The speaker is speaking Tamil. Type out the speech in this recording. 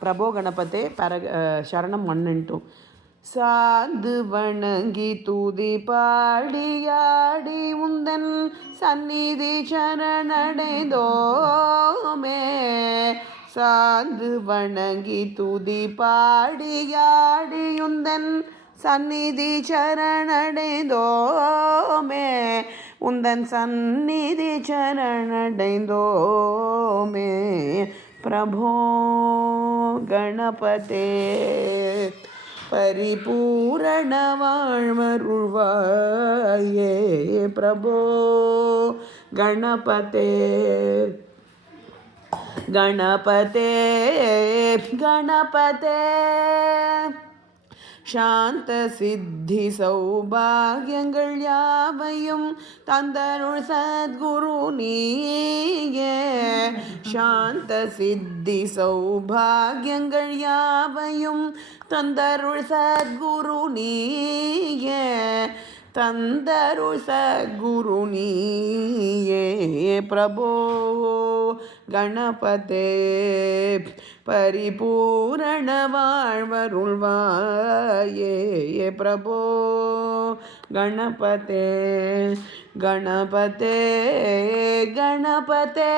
பிரபோ கணபதே சரணம் 1 and 2. சாந்து வணங்கி தூதி பாடியாடி உந்தன் சந்நிதி சரணடைந்தோமே. சாந்து வணங்கி தூதி பாடியாடி உந்தன் சந்நிதி சரணடைந்தோமே. உந்தன் சந்நிதி சரணடைந்தோமே. பிரபோ கணபதே பரிபூரண வாழ்வருள்வாயே. பிரபோ கணபதே கணபதே கணபதே சாந்த சித்தி சௌபாகியங்கள் யாவையும் தந்தருள் சத்குரு நீயே. சாந்த சித்தி சௌபாகியங்கள் யாவையும் தந்தருள் சத்குரு நீயே. தந்தருள் சத்குரு நீயே. பிரபோ கணபதே பரிபூரண வாழ்வருள்வாயே. பிரபோ கணபதே கணபதே கணபதே.